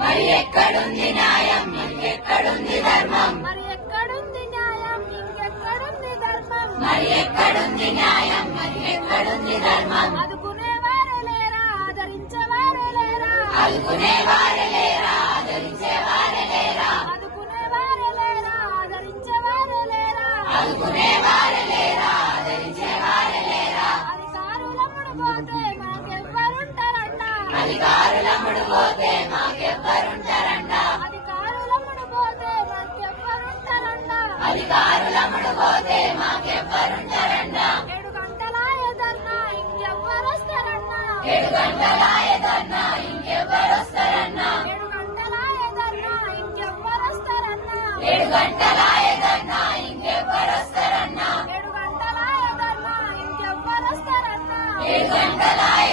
మరి ఎక్కడుంది న్యాయం ఇంకెక్కడుంది ధర్మం మరి ఎక్కడుంది న్యాయం ఇంకెక్కడుంది ధర్మం మరి ఎక్కడుంది న్యాయం మరి ఎక్కడుంది ధర్మం ఆదుకునేవారే లేరా ఆదరించేవారే లేరా ఆదుకునేవారే లేరా ఆదరించేవారే లేరా ఆదుకునేవారే లేరా ఆదరించేవారే లేరా ఆదుకునేవారే లేరా ఆదరించేవారే లేరా అధికారుల ముడిపోతే మాకెవ్వరుంటారంట అధికారుల ముడిపోతే మాకెవ్వరుంటారంట అధికారుల ముడిపోతే మాకెవ్వరుంటారంట 7 గంటలాయదన్నా ఇంకెవ్వరొస్తారన్నా 7 గంటలాయదన్నా ఇంకెవ్వరొస్తారన్నా 7 గంటలాయదన్నా ఇంకెవ్వరొస్తారన్నా 7 గంటలాయదన్నా ఇంకెవ్వరొస్తారన్నా 7 గంటలాయదన్నా ఇంకెవ్వరొస్తారన్నా 7 గంటలాయ